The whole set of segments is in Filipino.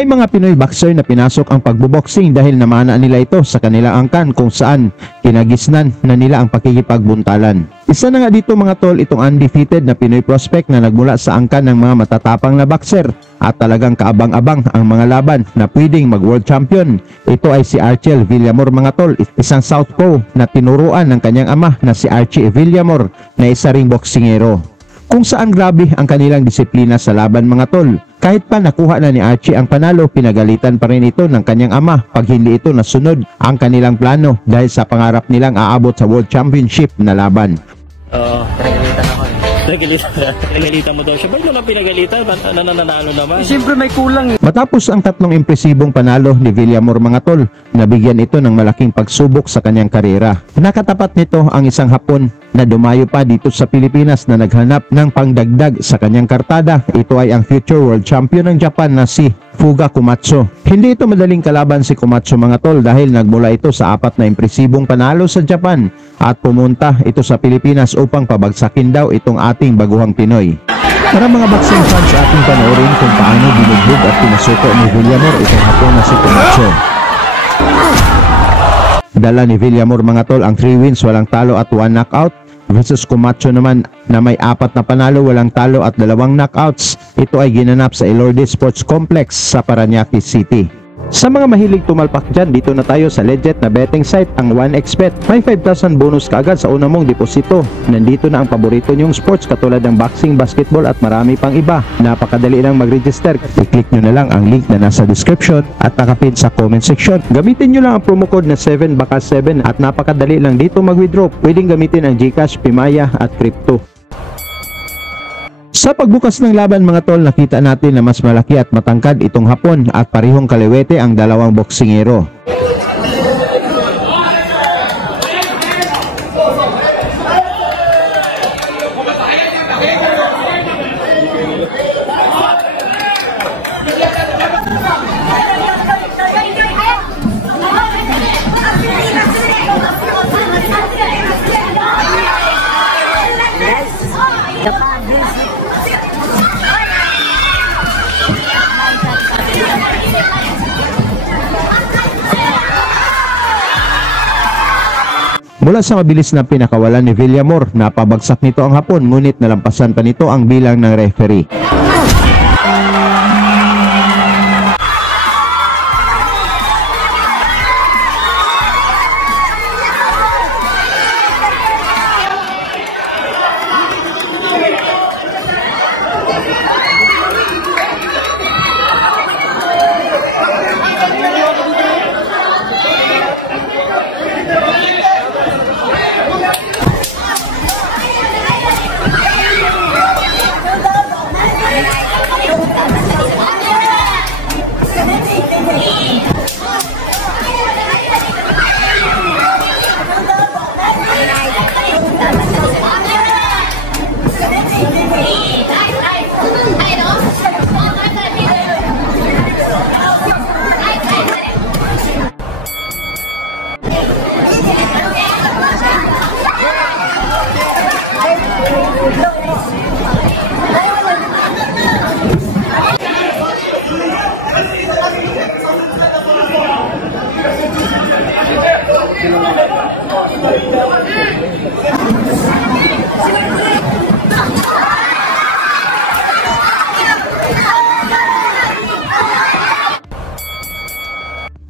May mga Pinoy boxer na pinasok ang pagboboxing dahil namana nila ito sa kanilang angkan kung saan kinagisnan na nila ang pakikipagbuntalan. Isa na nga dito mga tol itong undefeated na Pinoy prospect na nagmula sa angkan ng mga matatapang na boxer at talagang kaabang-abang ang mga laban na pwedeng mag-world champion. Ito ay si Archel Villamor mga tol, isang southpaw na tinuruan ng kanyang ama na si Archie Villamor na isa ring boksingero. Kung saan grabe ang kanilang disiplina sa laban mga tol. Kahit pa nakuha na ni Archie ang panalo, pinagalitan pa rin ito ng kanyang ama pag hindi ito nasunod ang kanilang plano dahil sa pangarap nilang aabot sa World Championship na laban. Pinagalitan ako eh. Pinagalitan mo daw siya. Ba't naman pinagalitan? Nananalo naman. Siyempre may kulang. Matapos ang tatlong impresibong panalo ni Villamor mga tol, nabigyan ito ng malaking pagsubok sa kanyang karera. Nakatapat nito ang isang Hapon na dumayo pa dito sa Pilipinas na naghanap ng pangdagdag sa kanyang kartada. Ito ay ang future world champion ng Japan na si Fuga Komatsu. Hindi ito madaling kalaban si Komatsu mga tol dahil nagmula ito sa 4 na impresibong panalo sa Japan at pumunta ito sa Pilipinas upang pabagsakin daw itong ating baguhang Pinoy. Para mga boxing fans ating panoorin kung paano binugbog at pinasuko ni Villamor itong Hapon na si Komatsu. Dala ni Villamor mga tol ang 3 wins, walang talo at 1 knockout versus Komatsu naman na may 4 na panalo, walang talo at 2 knockouts. Ito ay ginanap sa Elorde Sports Complex sa Parañaque City. Sa mga mahilig tumalpak dyan, dito na tayo sa legit na betting site, ang 1xBet. May 5,000 bonus kaagad sa una mong deposito. Nandito na ang paborito nyong sports katulad ng boxing, basketball at marami pang iba. Napakadali lang mag-register. I-click nyo na lang ang link na nasa description at nakapin sa comment section. Gamitin nyo lang ang promo code na 7baka7 at napakadali lang dito mag-withdraw. Pwedeng gamitin ang GCash, Pimaya at Crypto. Sa pagbukas ng laban mga tol, nakita natin na mas malaki at matangkad itong Hapon at parehong kaliwete ang dalawang boksingero. Mula sa mabilis na pinakawalan ni Villamor, napabagsak nito ang Hapon ngunit nalampasan pa nito ang bilang ng referee.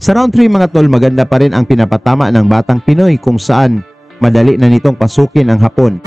Sa round 3 mga tol, maganda pa rin ang pinapatama ng batang Pinoy kung saan madali na nitong pasukin ang Hapon.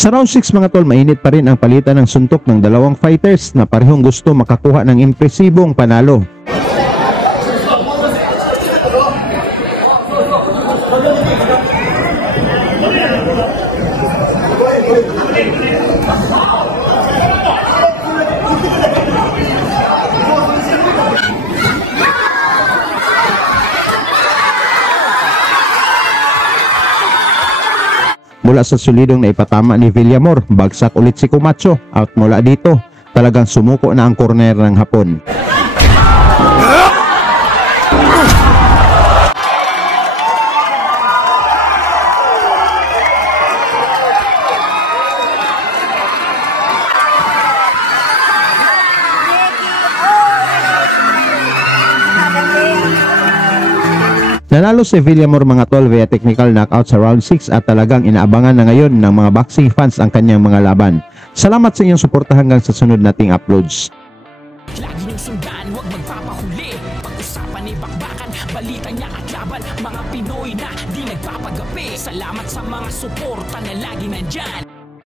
Sa round 6 mga tol, mainit pa rin ang palitan ng suntok ng dalawang fighters na parehong gusto makakuha ng impresibong panalo. Mula sa solidong na ipatama ni Villamor, bagsak ulit si Camacho. Out mula dito, talagang sumuko na ang corner ng Hapon. Nanalo si Villamor mga tol via technical knockout sa round 6 at talagang inaabangan na ngayon ng mga boxing fans ang kanyang mga laban. Salamat sa inyong suporta hanggang sa sunod nating uploads. Lagi niyong sundan, huwag magpapahuli. Pag-usapan ay bakbakan, balita niya at laban. Mga Pinoy na di nagpapagapi. Salamat sa mga suporta na lagi nandyan.